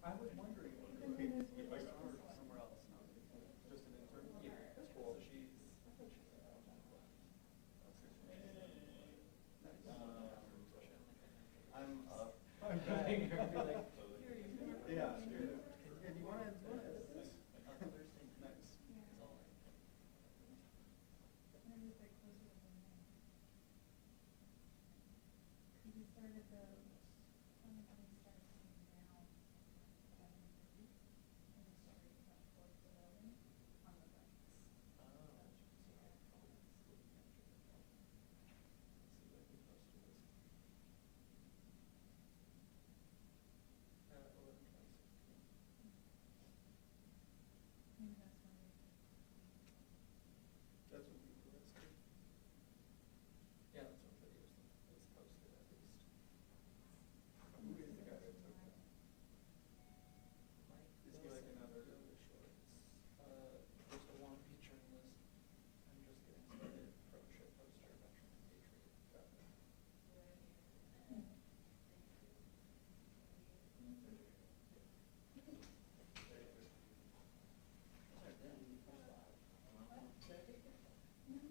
I was wondering if I saw her somewhere else, not just an intern. Yeah, that's cool. So she's, I thought she was I'm up. I'm doing her. Like, yeah. Yeah, do you want to do this? Nice. That's what we were asking. Yeah, that's what videos was posted at least. Who is the guy that took that? Is he like another shorts? There's the one featuring this. I'm just getting started. Pro ship poster, veteran patriot. Got it.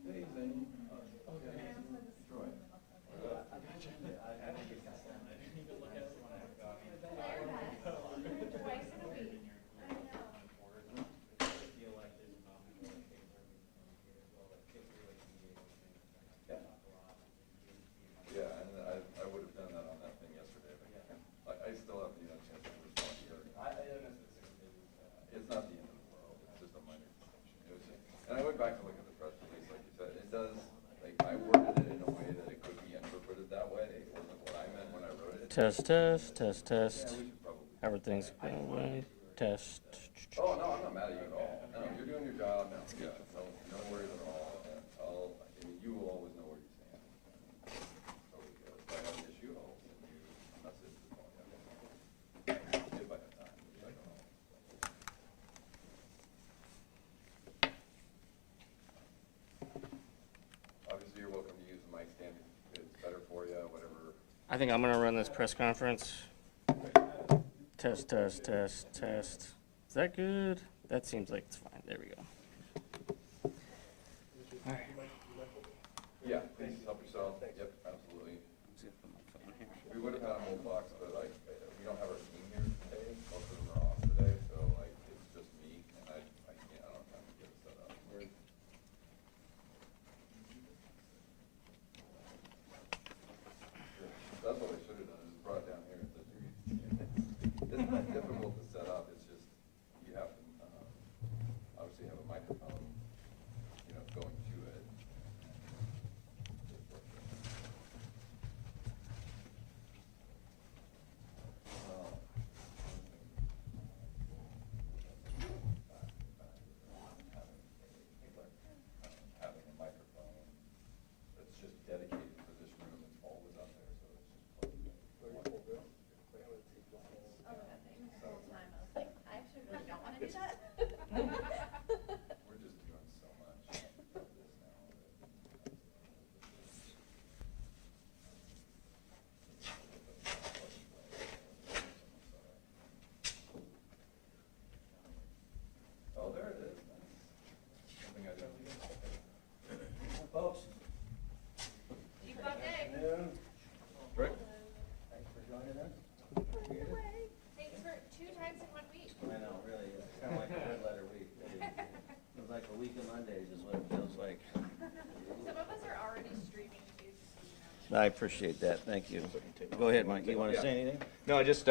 Hey, Zane. Okay. Troy. I got you. I think it's got some. I didn't even look at it. Twice in a week. I know. Yeah, and I would have done that on that thing yesterday, but I still have chance to respond here. It's not the end of the world, it's just a minor distinction. It was just, and I went back to look at the press release, like you said, it does, like, I worded it in a way that it could be interpreted that way. It wasn't what I meant when I wrote it. Test, test, test, test. Yeah, we should probably. Everything's going. Test. Oh, no, I'm not mad at you at all. No, you're doing your job now. Yeah, no worries at all. And you will always know where you stand. Totally good. If I have an issue, I'll send you a message to call you. If I have time, which I don't know. Obviously, you're welcome to use the mic stand if it's better for you, whatever. I think I'm going to run this press conference. Test, test, test, test. Is that good? That seems like it's fine. There we go. All right. Yeah, please help yourself. Yep, absolutely. We would have had a whole box, but like, we don't have our team here today. Most of them are off today, so like, it's just me, and I can't, I don't have time to get it set up. That's what I should have done, is brought it down here and said, it's not difficult to set up, it's just, you have to, obviously have a microphone, going to it. Having a microphone that's just dedicated for this room, it's always up there, so it's just plugged in. Oh, that thing the whole time. I was like, I actually really don't want to do that. We're just doing so much of this now. Oh, there it is. Nice. Something I didn't expect. Folks, Keep up, Dave. afternoon. Rick? Thanks for joining us. Thanks for 2 times in 1 week. I know, really, it's kind of like a red letter week. Feels like a week of Mondays is what it feels like. Some of us are already streaming too, just so you know. I appreciate that, thank you. Go ahead, Mike, you want to say anything? No, just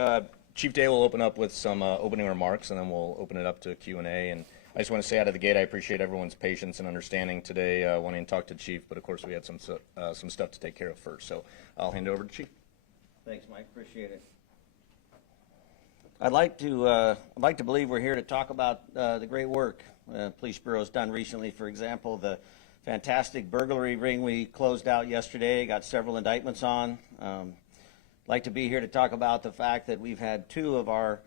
Chief Day will open up with some opening remarks, and then we'll open it up to Q&A. And I just want to say out of the gate, I appreciate everyone's patience and understanding today, wanting to talk to the Chief. But of course, we had some stuff to take care of first. So I'll hand it over to Chief. Thanks, Mike, appreciate it. I'd like to believe we're here to talk about the great work Police Bureau's done recently. For example, the fantastic burglary ring we closed out yesterday, got several indictments on. Like to be here to talk about the fact that we've had 4 of our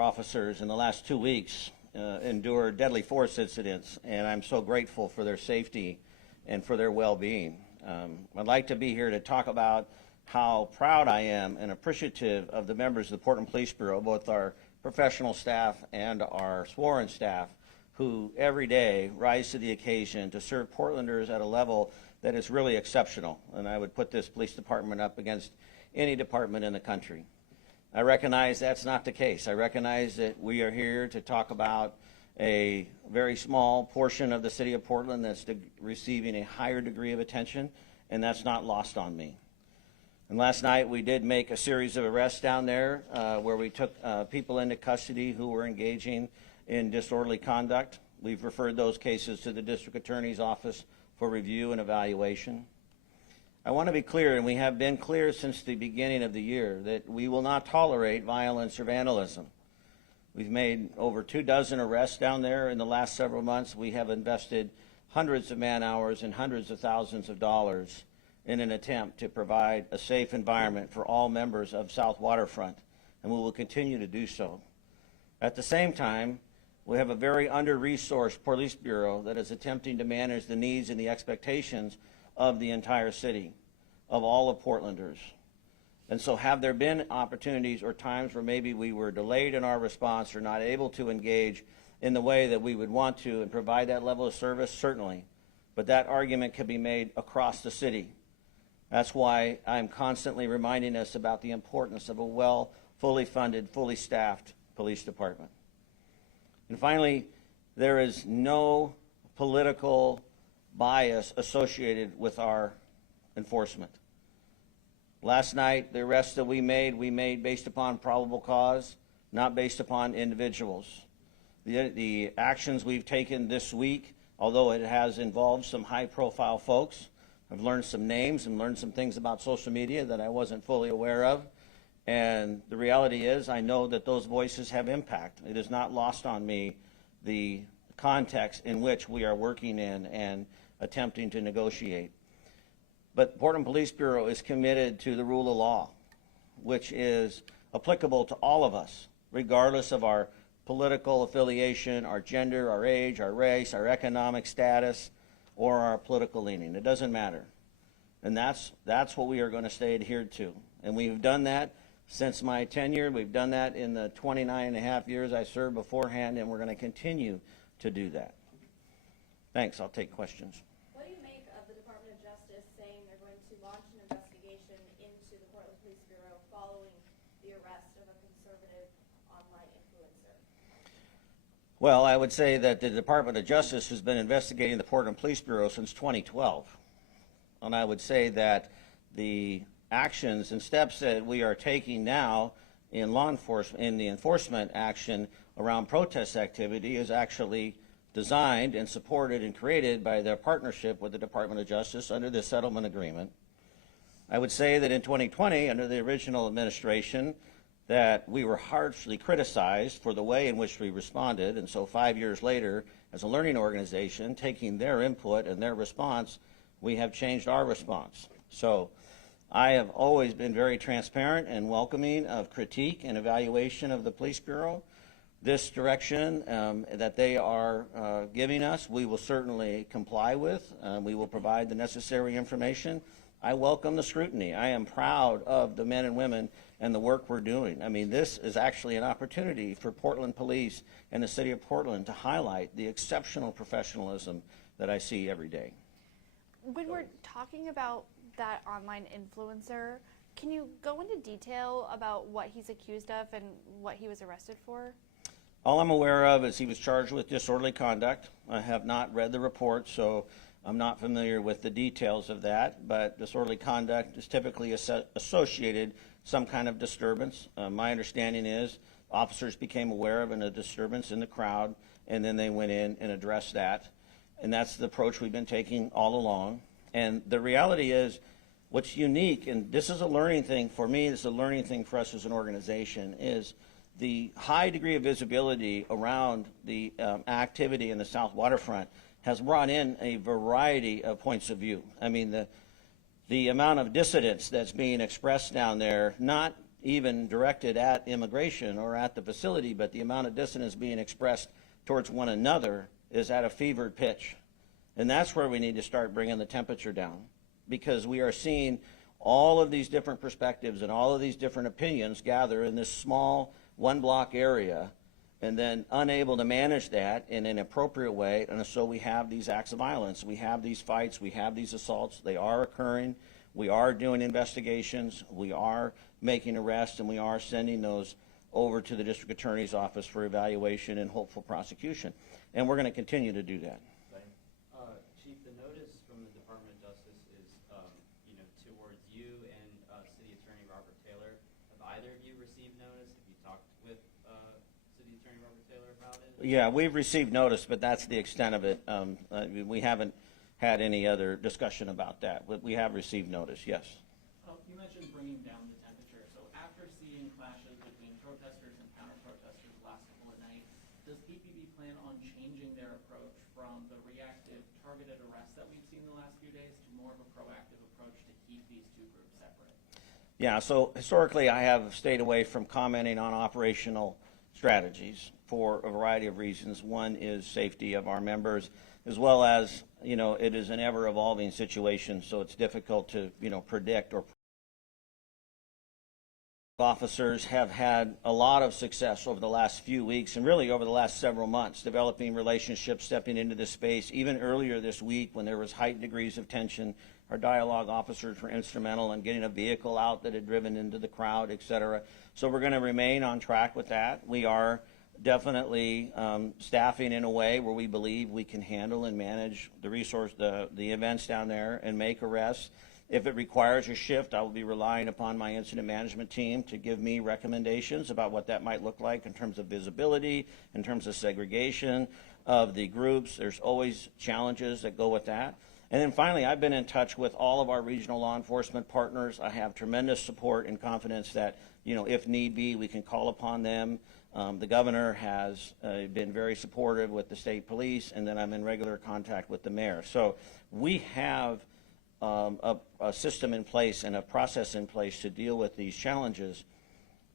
officers in the last 2 weeks endure deadly force incidents, and I'm so grateful for their safety and for their well-being. I'd like to be here to talk about how proud I am and appreciative of the members of the Portland Police Bureau, both our professional staff and our sworn staff, who every day rise to the occasion to serve Portlanders at a level that is really exceptional. And I would put this police department up against any department in the country. I recognize that's not the case. I recognize that we are here to talk about a very small portion of the city of Portland that's receiving a higher degree of attention, and that's not lost on me. And last night we did make a series of arrests down there where we took people into custody who were engaging in disorderly conduct. We've referred those cases to the district attorney's office for review and evaluation. I want to be clear, and we have been clear since the beginning of the year, that we will not tolerate violence or vandalism. We've made over 24 arrests down there in the last several months. We have invested hundreds of man-hours and hundreds of thousands of dollars in an attempt to provide a safe environment for all members of South Waterfront, and we will continue to do so. At the same time, we have a very under-resourced police bureau that is attempting to manage the needs and the expectations of the entire city, of all of Portlanders. And so have there been opportunities or times where maybe we were delayed in our response or not able to engage in the way that we would want to and provide that level of service? Certainly. But that argument can be made across the city. That's why I'm constantly reminding us about the importance of a fully funded, fully staffed police department. And finally, there is no political bias associated with our enforcement. Last night, the arrests that we made based upon probable cause, not based upon individuals. The actions we've taken this week, although it has involved some high-profile folks, I've learned some names and learned some things about social media that I wasn't fully aware of. And the reality is, I know that those voices have impact. It is not lost on me the context in which we are working in and attempting to negotiate. But the Portland Police Bureau is committed to the rule of law, which is applicable to all of us, regardless of our political affiliation, our gender, our age, our race, our economic status, or our political leaning. It doesn't matter. And that's what we are going to stay adhered to. And we've done that since my tenure. We've done that in the 29 and a half years I served beforehand, and we're going to continue to do that. Thanks. I'll take questions. What do you make of the Department of Justice saying they're going to launch an investigation into the Portland Police Bureau following the arrest of a conservative online influencer? Well, I would say that the Department of Justice has been investigating the Portland Police Bureau since 2012. And I would say that the actions and steps that we are taking now in law enforcement, in the enforcement action around protest activity, is actually designed and supported and created by their partnership with the Department of Justice under this settlement agreement. I would say that in 2020, under the original administration, that we were harshly criticized for the way in which we responded, and so 5 years later, as a learning organization, taking their input and their response, we have changed our response. So I have always been very transparent and welcoming of critique and evaluation of the Police Bureau. This direction that they are giving us, we will certainly comply with. We will provide the necessary information. I welcome the scrutiny. I am proud of the men and women and the work we're doing. I mean, this is actually an opportunity for Portland Police and the City of Portland to highlight the exceptional professionalism that I see every day. When we're talking about that online influencer, can you go into detail about what he's accused of and what he was arrested for? All I'm aware of is he was charged with disorderly conduct. I have not read the report, so I'm not familiar with the details of that, but disorderly conduct is typically associated some kind of disturbance. My understanding is officers became aware of a disturbance in the crowd, and then they went in and addressed that. And that's the approach we've been taking all along. And the reality is, what's unique, and this is a learning thing for me, this is a learning thing for us as an organization, is the high degree of visibility around the activity in the South Waterfront has brought in a variety of points of view. I mean, the amount of dissidence that's being expressed down there, not even directed at immigration or at the facility, but the amount of dissidence being expressed towards one another is at a fevered pitch. And that's where we need to start bringing the temperature down, because we are seeing all of these different perspectives and all of these different opinions gather in this small one-block area, and then unable to manage that in an appropriate way, and so we have these acts of violence. We have these fights, we have these assaults, they are occurring, we are doing investigations, we are making arrests, and we are sending those over to the district attorney's office for evaluation and hopeful prosecution. And we're going to continue to do that. Chief, the notice from the Department of Justice is, towards you and City Attorney Robert Taylor. Have either of you received notice? Have you talked with City Attorney Robert Taylor about it? Yeah, we've received notice, but that's the extent of it. We haven't had any other discussion about that, but we have received notice, yes. You mentioned bringing down the temperature. So after seeing clashes between protesters and counter-protesters the last couple of nights, does PPB plan on changing their approach from the reactive targeted arrests that we've seen the last few days to more of a proactive approach to keep these two groups separate? Yeah, so historically I have stayed away from commenting on operational strategies for a variety of reasons. One is safety of our members, as well as, it is an ever-evolving situation, so it's difficult to, predict. Or officers have had a lot of success over the last few weeks and really over the last several months, developing relationships, stepping into this space. Even earlier this week when there was heightened degrees of tension, our dialogue officers were instrumental in getting a vehicle out that had driven into the crowd, et cetera. So we're going to remain on track with that. We are definitely staffing in a way where we believe we can handle and manage the events down there and make arrests. If it requires a shift, I will be relying upon my incident management team to give me recommendations about what that might look like in terms of visibility, in terms of segregation of the groups. There's always challenges that go with that. And then finally, I've been in touch with all of our regional law enforcement partners. I have tremendous support and confidence that, if need be, we can call upon them. The governor has been very supportive with the state police, and then I'm in regular contact with the mayor. So we have a system in place and a process in place to deal with these challenges.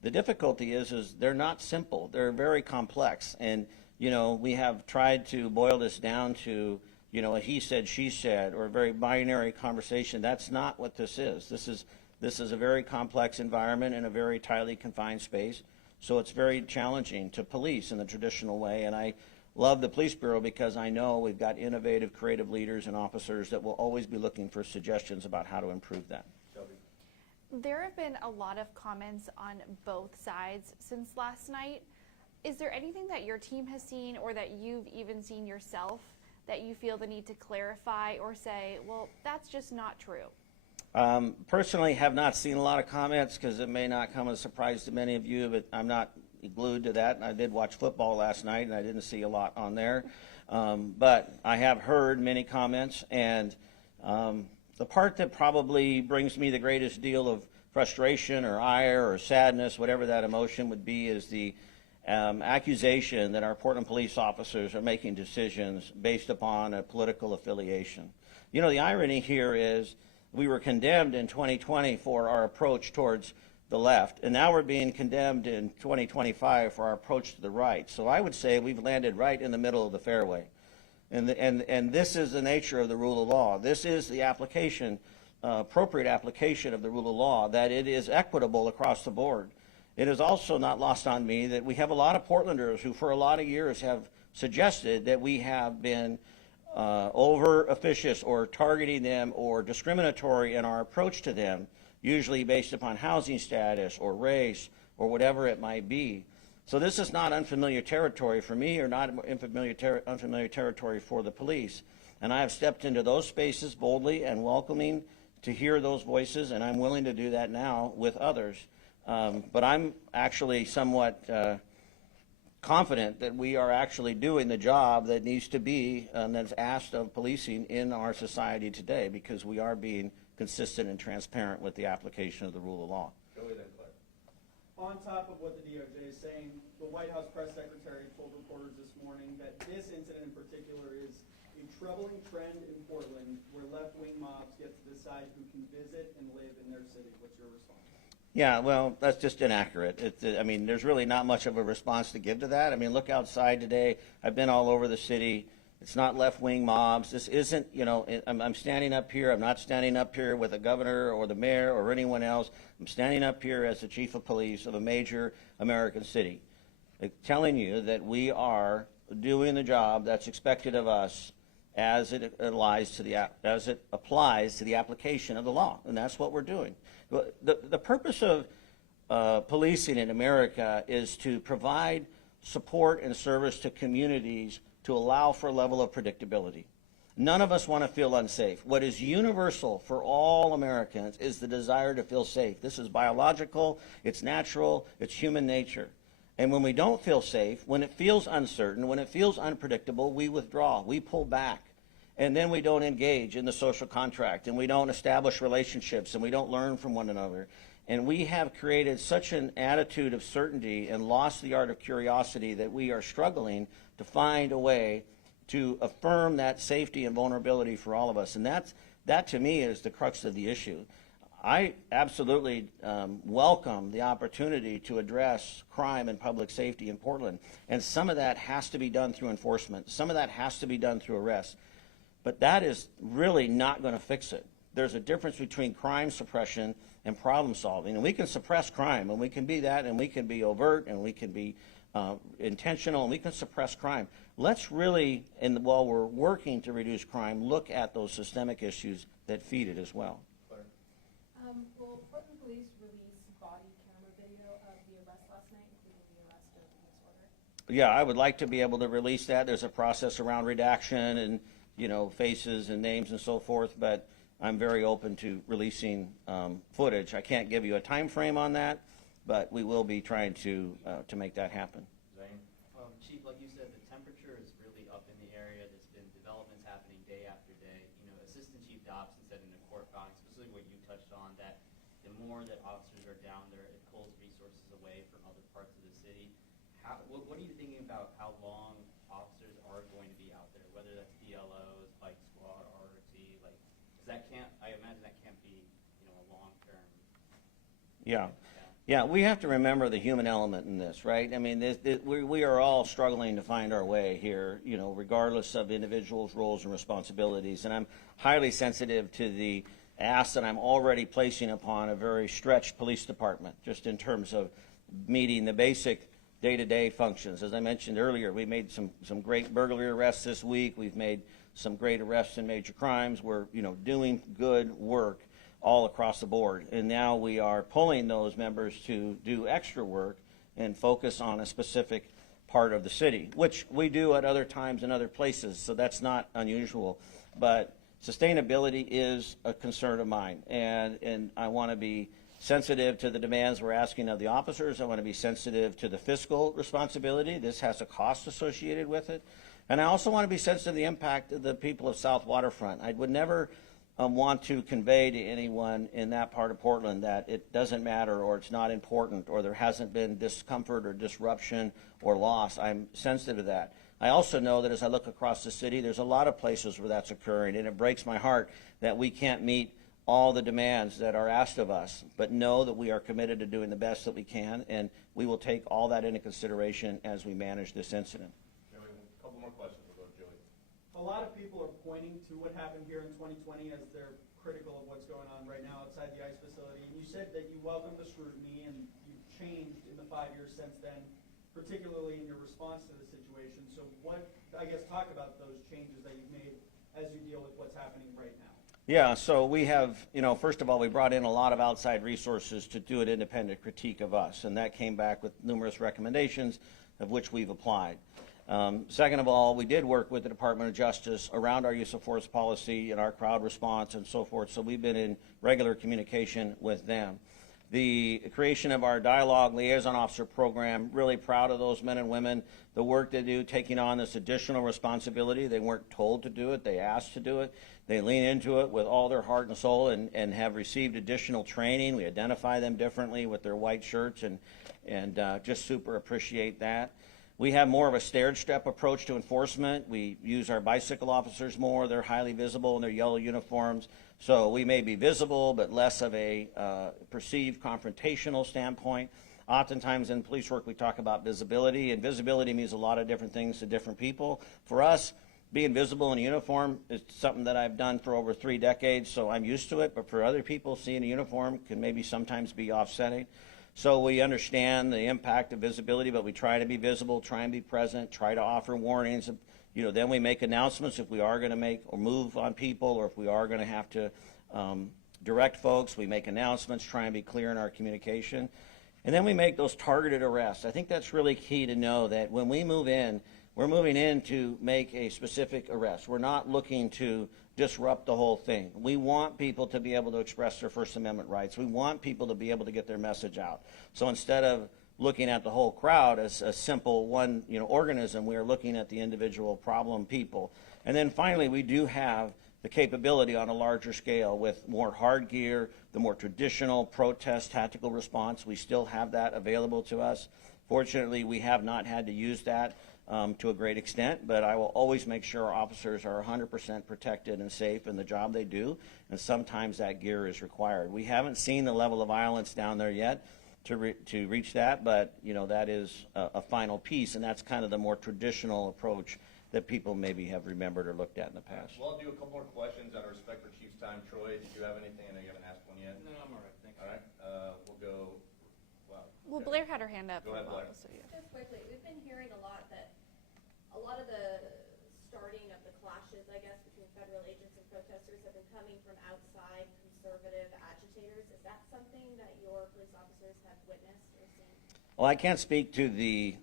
The difficulty is they're not simple. They're very complex. And, we have tried to boil this down to, a he said, she said, or a very binary conversation. That's not what this is. This is a very complex environment in a very tightly confined space. So it's very challenging to police in the traditional way. And I love the Police Bureau because I know we've got innovative, creative leaders and officers that will always be looking for suggestions about how to improve that. There have been a lot of comments on both sides since last night. Is there anything that your team has seen or that you've even seen yourself that you feel the need to clarify or say, well, that's just not true? Personally, have not seen a lot of comments because it may not come as a surprise to many of you, but I'm not glued to that. And I did watch football last night, and I didn't see a lot on there. But I have heard many comments, and the part that probably brings me the greatest deal of frustration or ire or sadness, whatever that emotion would be, is the accusation that our Portland police officers are making decisions based upon a political affiliation. The irony here is we were condemned in 2020 for our approach towards the left, and now we're being condemned in 2025 for our approach to the right. So I would say we've landed right in the middle of the fairway. And this is the nature of the rule of law. This is the application, appropriate application of the rule of law, that it is equitable across the board. It is also not lost on me that we have a lot of Portlanders who for a lot of years have suggested that we have been over officious or targeting them or discriminatory in our approach to them, usually based upon housing status or race or whatever it might be. So this is not unfamiliar territory for me or not unfamiliar territory for the police. And I have stepped into those spaces boldly and welcoming to hear those voices, and I'm willing to do that now with others. But I'm actually somewhat confident that we are actually doing the job that needs to be and that's asked of policing in our society today, because we are being consistent and transparent with the application of the rule of law. On top of what the DOJ is saying, the White House press secretary told reporters this morning that this incident in particular is a troubling trend in Portland where left-wing mobs get to decide who can visit and live in their city. What's your response? Yeah, well, that's just inaccurate. I mean, there's really not much of a response to give to that. I mean, look outside today. I've been all over the city. It's not left-wing mobs. This isn't, I'm standing up here. I'm not standing up here with the governor or the mayor or anyone else. I'm standing up here as the chief of police of a major American city, telling you that we are doing the job that's expected of us as it applies to the application of the law, and that's what we're doing. The purpose of policing in America is to provide support and service to communities to allow for a level of predictability. None of us want to feel unsafe. What is universal for all Americans is the desire to feel safe. This is biological, it's natural, it's human nature. And when we don't feel safe, when it feels uncertain, when it feels unpredictable, we withdraw, we pull back. And then we don't engage in the social contract, and we don't establish relationships, and we don't learn from one another. And we have created such an attitude of certainty and lost the art of curiosity that we are struggling to find a way to affirm that safety and vulnerability for all of us. And that to me is the crux of the issue. I absolutely welcome the opportunity to address crime and public safety in Portland. And some of that has to be done through enforcement. Some of that has to be done through arrests. But that is really not going to fix it. There's a difference between crime suppression and problem solving. And we can suppress crime, and we can be that, and we can be overt, and we can be intentional, and we can suppress crime. Let's really, while we're working to reduce crime, look at those systemic issues that feed it as well. Will Portland Police release body camera video of the arrest last night, including the arrest of the disorder? Yeah, I would like to be able to release that. There's a process around redaction and, faces and names and so forth, but I'm very open to releasing footage. I can't give you a time frame on that, but we will be trying to make that happen. Zane? Chief, like you said, the temperature is really up in the area. There's been developments happening day after day. Assistant Chief Dobson said in a court filing, specifically what you touched on, that the more that officers are down there, it pulls resources away from other parts of the city. What are you thinking about how long officers are going to be out there, whether that's DLOs, bike squad, RRT, I imagine that can't be, a long-term. Yeah, we have to remember the human element in this, right? I mean, we are all struggling to find our way here, regardless of individuals' roles and responsibilities. And I'm highly sensitive to the ask that I'm already placing upon a very stretched police department, just in terms of meeting the basic day-to-day functions. As I mentioned earlier, we made some great burglary arrests this week. We've made some great arrests in major crimes. We're, doing good work all across the board. And now we are pulling those members to do extra work and focus on a specific part of the city, which we do at other times in other places, so that's not unusual. But sustainability is a concern of mine, and I want to be sensitive to the demands we're asking of the officers. I want to be sensitive to the fiscal responsibility. This has a cost associated with it. And I also want to be sensitive to the impact of the people of South Waterfront. I would never want to convey to anyone in that part of Portland that it doesn't matter or it's not important or there hasn't been discomfort or disruption or loss. I'm sensitive to that. I also know that as I look across the city, there's a lot of places where that's occurring, and it breaks my heart that we can't meet all the demands that are asked of us, but know that we are committed to doing the best that we can, and we will take all that into consideration as we manage this incident. Okay, we have a couple more questions. We'll go to Joey. A lot of people are pointing to what happened here in 2020 as they're critical of what's going on right now outside the ICE facility. And you said that you welcome the scrutiny and you've changed in the 5 years since then, particularly in your response to the situation. So talk about those changes that you've made as you deal with what's happening right now. Yeah, so we have, first of all, we brought in a lot of outside resources to do an independent critique of us, and that came back with numerous recommendations, of which we've applied. Second of all, we did work with the Department of Justice around our use of force policy and our crowd response and so forth, so we've been in regular communication with them. The creation of our Dialogue Liaison Officer program, really proud of those men and women, the work they do, taking on this additional responsibility. They weren't told to do it, they asked to do it. They lean into it with all their heart and soul and have received additional training. We identify them differently with their white shirts and just super appreciate that. We have more of a stair-step approach to enforcement. We use our bicycle officers more. They're highly visible in their yellow uniforms. So we may be visible, but less of a perceived confrontational standpoint. Oftentimes in police work we talk about visibility, and visibility means a lot of different things to different people. For us, being visible in a uniform is something that I've done for over 3 decades, so I'm used to it. But for other people, seeing a uniform can maybe sometimes be offsetting. So we understand the impact of visibility, but we try to be visible, try and be present, try to offer warnings. Then we make announcements if we are going to make or move on people, or if we are going to have to direct folks. We make announcements, try and be clear in our communication. And then we make those targeted arrests. I think that's really key to know that when we move in, we're moving in to make a specific arrest. We're not looking to disrupt the whole thing. We want people to be able to express their First Amendment rights. We want people to be able to get their message out. So instead of looking at the whole crowd as a simple one, organism, we are looking at the individual problem people. And then finally, we do have the capability on a larger scale with more hard gear, the more traditional protest tactical response. We still have that available to us. Fortunately, we have not had to use that to a great extent, but I will always make sure our officers are 100% protected and safe in the job they do, and sometimes that gear is required. We haven't seen the level of violence down there yet to reach that, but that is a final piece, and that's kind of the more traditional approach that people maybe have remembered or looked at in the past. Well, I'll do a couple more questions out of respect for Chief's time. Troy, did you have anything? I know you haven't asked one yet. No, I'm all right, thanks. All right, we'll go, wow. Well, Blair had her hand up. Go for a ahead, while, Blair. Just quickly, we've been hearing a lot that a lot of the starting of the clashes, I guess, between federal agents and protesters have been coming from outside conservative agitators. Is that something that your police officers have witnessed or seen? Well, I can't speak to the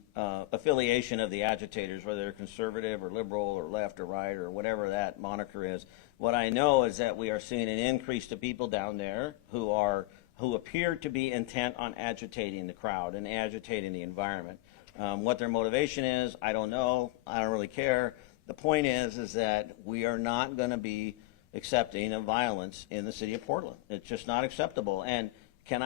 affiliation of the agitators, whether they're conservative or liberal or left or right or whatever that moniker is. What I know is that we are seeing an increase of people down there who appear to be intent on agitating the crowd and agitating the environment. What their motivation is, I don't know. I don't really care. The point is that we are not going to be accepting of violence in the city of Portland. It's just not acceptable. And can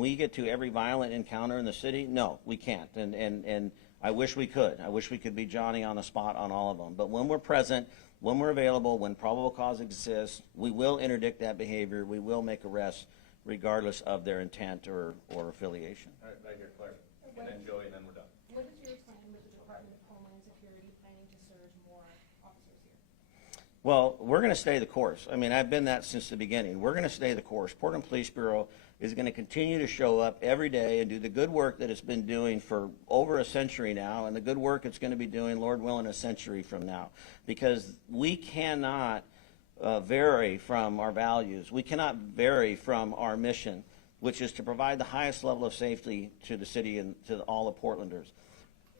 we get to every violent encounter in the city? No, we can't. And I wish we could. I wish we could be Johnny on the spot on all of them. But when we're present, when we're available, when probable cause exists, we will interdict that behavior. We will make arrests regardless of their intent or affiliation. All right, right here, Claire. And then Joey, and then we're done. What is your plan with the Department of Homeland Security planning to surge more officers here? Well, we're going to stay the course. I mean, I've been that since the beginning. We're going to stay the course. Portland Police Bureau is going to continue to show up every day and do the good work that it's been doing for over a century now, and the good work it's going to be doing, Lord willing, a century from now. Because we cannot vary from our values. We cannot vary from our mission, which is to provide the highest level of safety to the city and to all of Portlanders.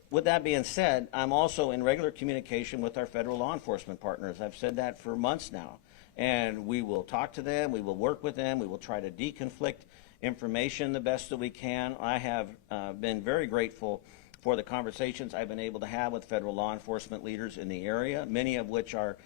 With that being said, I'm also in regular communication with our federal law enforcement partners. I've said that for months now. And we will talk to them, we will work with them, we will try to deconflict information the best that we can. I have been very grateful for the conversations I've been able to have with federal law enforcement leaders in the area, many of which are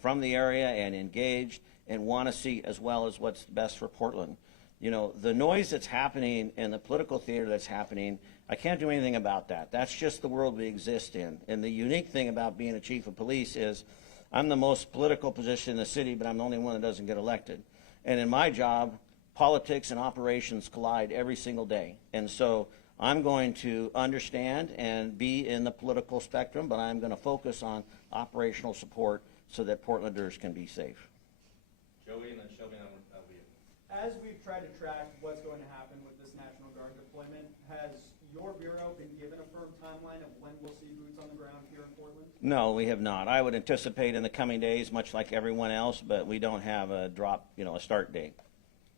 from the area and engaged and want to see as well as what's best for Portland. The noise that's happening and the political theater that's happening, I can't do anything about that. That's just the world we exist in. And the unique thing about being a chief of police is I'm the most political position in the city, but I'm the only one that doesn't get elected. And in my job, politics and operations collide every single day. And so I'm going to understand and be in the political spectrum, but I'm going to focus on operational support so that Portlanders can be safe. Joey, and then Shelby, and then that'll be it. As we've tried to track what's going to happen with this National Guard deployment, has your bureau been given a firm timeline of when we'll see boots on the ground here in Portland? No, we have not. I would anticipate in the coming days, much like everyone else, but we don't have a a start date.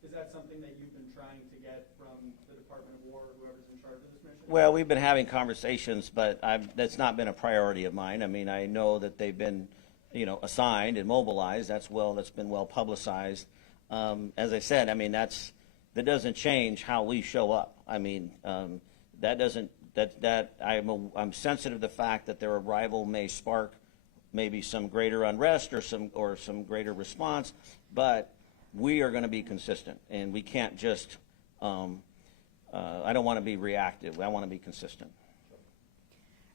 Is that something that you've been trying to get from the Department of War or whoever's in charge of this mission? Well, we've been having conversations, but that's not been a priority of mine. I mean, I know that they've been, assigned and mobilized. That's been well publicized. As I said, I mean, that doesn't change how we show up. I mean, I'm sensitive to the fact that their arrival may spark maybe some greater unrest or some greater response, but we are going to be consistent, and we can't just. I don't want to be reactive. I want to be consistent.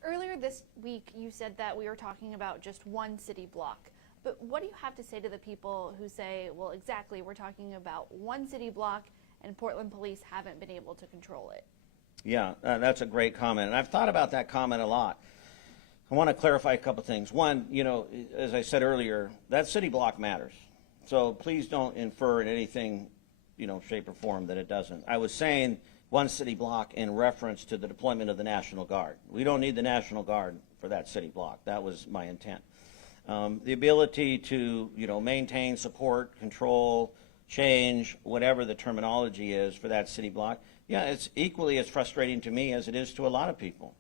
Earlier this week, you said that we were talking about just one city block. But what do you have to say to the people who say, well, exactly, we're talking about one city block and Portland police haven't been able to control it? Yeah, that's a great comment. And I've thought about that comment a lot. I want to clarify a couple things. One, you know, as I said earlier, that city block matters. So please don't infer in anything, you know, shape or form that it doesn't. I was saying one city block in reference to the deployment of the National Guard. We don't need the National Guard for that city block. That was my intent. The ability to, you know, maintain, support, control, change, whatever the terminology is for that city block, yeah, it's equally as frustrating to me as it is to a lot of people.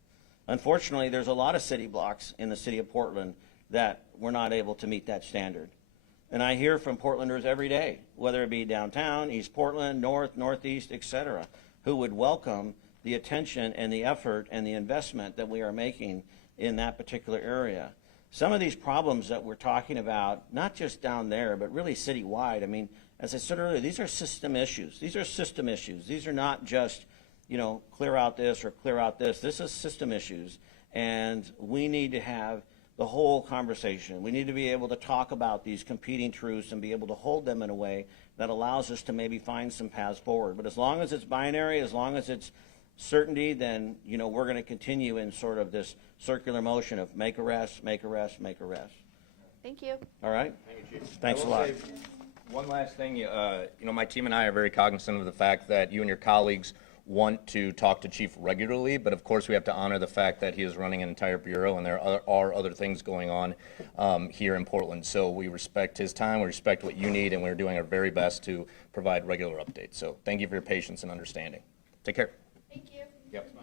Unfortunately, there's a lot of city blocks in the city of Portland that were not able to meet that standard. And I hear from Portlanders every day, whether it be downtown, East Portland, North, Northeast, etc., who would welcome the attention and the effort and the investment that we are making in that particular area. Some of these problems that we're talking about, not just down there, but really citywide, I mean, as I said earlier, these are system issues. These are system issues. These are not just, you know, clear out this or clear out this. This is system issues, and we need to have the whole conversation. We need to be able to talk about these competing truths and be able to hold them in a way that allows us to maybe find some paths forward. But as long as it's binary, as long as it's certainty, then, you know, we're going to continue in sort of this circular motion of make arrests, make arrests, make arrests. Thank you. All right? Thank you, Chief. Thanks I a will lot. say one last thing, you know, my team and I are very cognizant of the fact that you and your colleagues want to talk to Chief regularly, but of course we have to honor the fact that he is running an entire bureau and there are other things going on here in Portland. So we respect his time, we respect what you need, and we're doing our very best to provide regular updates. So thank you for your patience and understanding. Take care. Thank you. Yep.